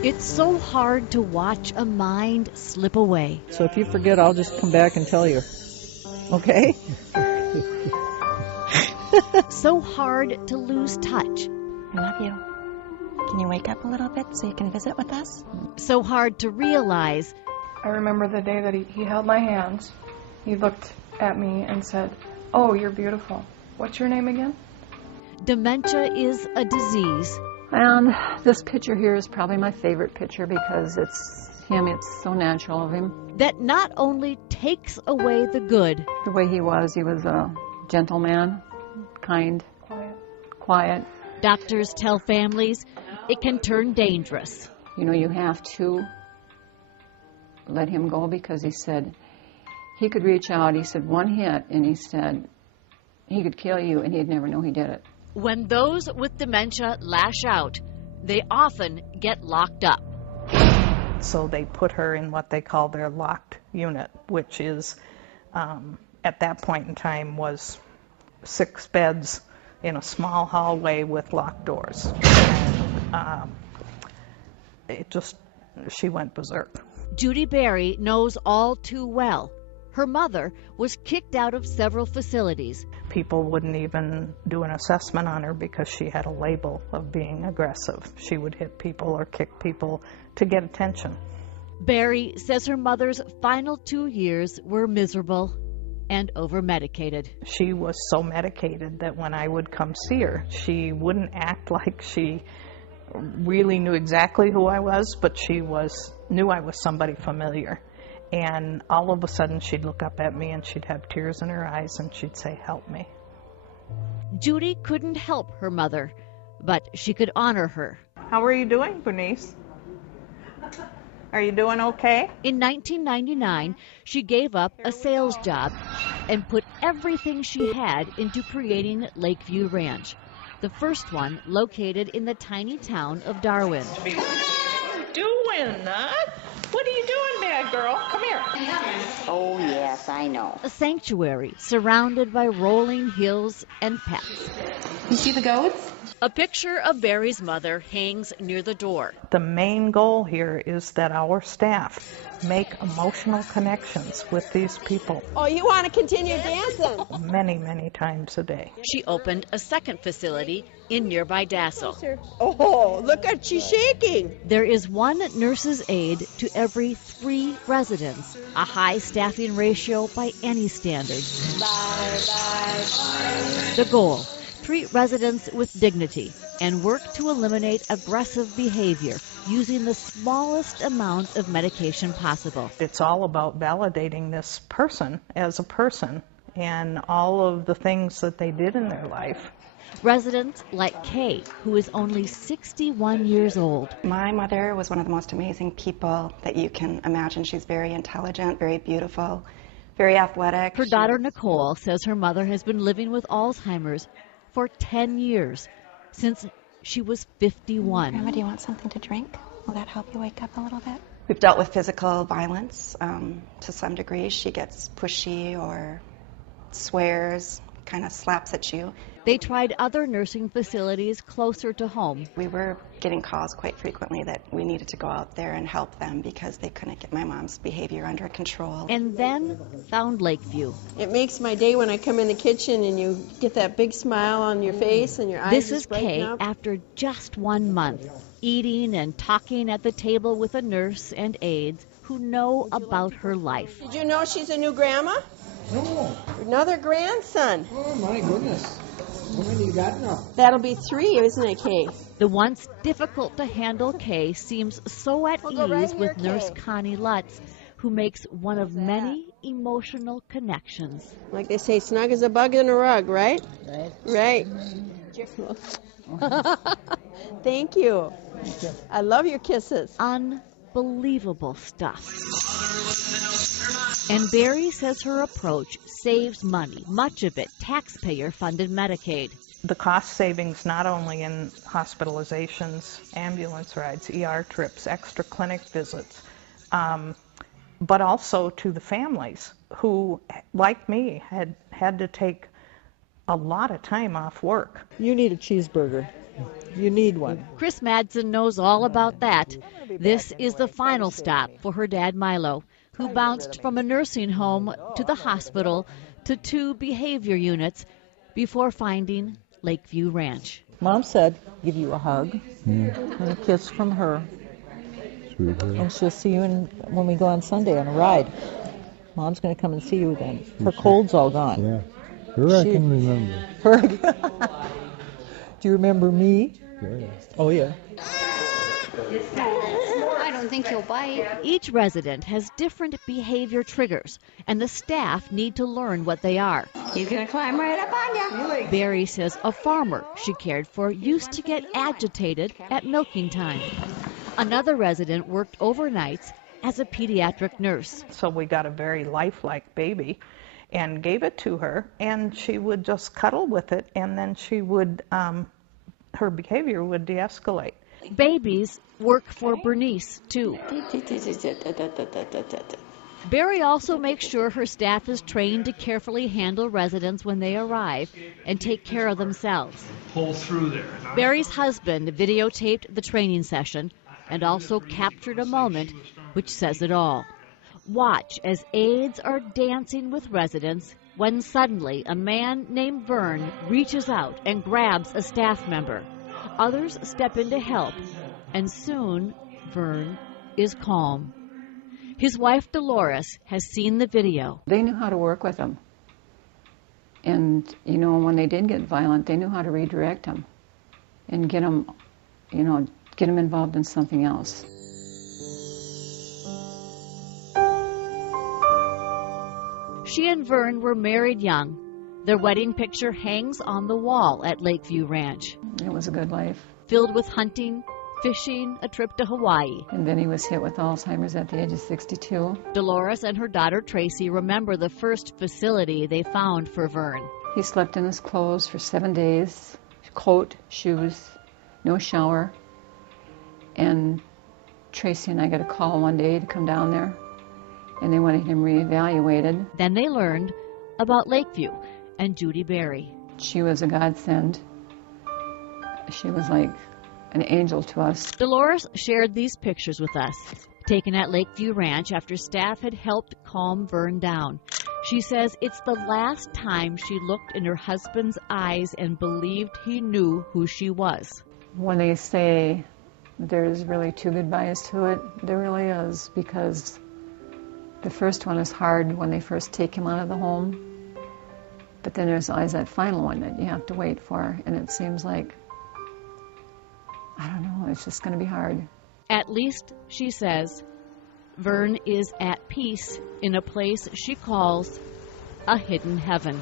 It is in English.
It's so hard to watch a mind slip away. So if you forget, I'll just come back and tell you. Okay? So hard to lose touch. I love you. Can you wake up a little bit so you can visit with us? So hard to realize. I remember the day that he held my hands. He looked at me and said, "Oh, you're beautiful. What's your name again?" Dementia is a disease. And this picture here is probably my favorite picture because it's him. It's so natural of him. That not only takes away the good. The way he was a gentleman, kind, quiet. Doctors tell families it can turn dangerous. You know, you have to let him go because he said he could reach out. He said one hit, and he said he could kill you, and he'd never know he did it. When those with dementia lash out, they often get locked up. So they put her in what they call their locked unit, which is, at that point in time, was 6 beds in a small hallway with locked doors. And, she went berserk. Judy Berry knows all too well. Her mother was kicked out of several facilities. People wouldn't even do an assessment on her because she had a label of being aggressive. She would hit people or kick people to get attention. Berry says her mother's final 2 years were miserable and over-medicated. She was so medicated that when I would come see her, she wouldn't act like she really knew exactly who I was, but she knew I was somebody familiar. And all of a sudden she'd look up at me and she'd have tears in her eyes and she'd say, "Help me." Judy couldn't help her mother, but she could honor her. How are you doing, Bernice? Are you doing okay? In 1999, she gave up a sales job and put everything she had into creating Lakeview Ranch, the first one located in the tiny town of Darwin. What are you doing, huh? What are you doing, bad girl? Come here. Oh, yes, I know. A sanctuary surrounded by rolling hills and pets. You see the goats? A picture of Barry's mother hangs near the door. The main goal here is that our staff make emotional connections with these people. Oh, you want to continue dancing? Many, many times a day. She opened a second facility in nearby Dassel. Oh, look at she's shaking. There is one nurse's aide to every 3 residents, a high staffing ratio by any standard. The goal: treat residents with dignity and work to eliminate aggressive behavior using the smallest amount of medication possible. It's all about validating this person as a person and all of the things that they did in their life. Residents like Kay, who is only 61 years old. My mother was one of the most amazing people that you can imagine. She's very intelligent, very beautiful, very athletic. Her daughter Nicole says her mother has been living with Alzheimer's for 10 years, since she was 51. Grandma, do you want something to drink? Will that help you wake up a little bit? We've dealt with physical violence to some degree. She gets pushy or swears, kind of slaps at you. They tried other nursing facilities closer to home. We were getting calls quite frequently that we needed to go out there and help them because they couldn't get my mom's behavior under control. And then found Lakeview. It makes my day when I come in the kitchen and you get that big smile on your face and your eyes This is just brighten Kay up. after just 1 month, eating and talking at the table with a nurse and aides who know about her life. Did you know she's a new grandma? No. Another grandson. Oh, my goodness. How many you got now? That'll be 3, isn't it, Kay? The once difficult to handle Kay seems so at We'll go right ease here, with Nurse Kay. Connie Lutz, who makes one of many emotional connections. Like they say, snug as a bug in a rug, right? Right. Thank you. I love your kisses. Unbelievable stuff. And Barry says her approach saves money, much of it taxpayer-funded Medicaid. The cost savings not only in hospitalizations, ambulance rides, ER trips, extra clinic visits, but also to the families who, like me, had to take a lot of time off work. You need a cheeseburger. You need one. Chris Madsen knows all about that. This is the final stop for her dad, Milo, who bounced from a nursing home to the hospital to 2 behavior units before finding Lakeview Ranch. Mom said, give you a hug and a kiss from her. And she'll see you when we go on Sunday on a ride. Mom's going to come and see you then. Her cold's all gone. Yeah. Her I can remember. Do you remember me? Yeah. Oh, yeah. I don't think he'll bite. Each resident has different behavior triggers, and the staff need to learn what they are. He's going to climb right up on you. Barry says a farmer she cared for used to get agitated at milking time. Another resident worked overnights as a pediatric nurse. So we got a very lifelike baby and gave it to her, and she would just cuddle with it, and then she would, her behavior would de-escalate. Babies work for Bernice, too. Barry also makes sure her staff is trained to carefully handle residents when they arrive and take care of themselves. Pull through there. Barry's husband videotaped the training session and also captured a moment which says it all. Watch as aides are dancing with residents when suddenly a man named Vern reaches out and grabs a staff member. Others step in to help, and soon Vern is calm. His wife Dolores has seen the video. They knew how to work with him. And, you know, when they did get violent, they knew how to redirect him and get him, you know, get him involved in something else. She and Vern were married young. Their wedding picture hangs on the wall at Lakeview Ranch. It was a good life. Filled with hunting, fishing, a trip to Hawaii. And then he was hit with Alzheimer's at the age of 62. Dolores and her daughter Tracy remember the first facility they found for Vern. He slept in his clothes for 7 days, coat, shoes, no shower. And Tracy and I got a call one day to come down there, and they wanted him reevaluated. Then they learned about Lakeview and Judy Barry. She was a godsend. She was like an angel to us. Dolores shared these pictures with us, taken at Lakeview Ranch after staff had helped calm Vern down. She says it's the last time she looked in her husband's eyes and believed he knew who she was. When they say there's really 2 goodbyes to it, there really is, because the first one is hard when they first take him out of the home, but then there's always that final one that you have to wait for, and it seems like, I don't know, it's just going to be hard. At least, she says, Vern is at peace in a place she calls a hidden heaven.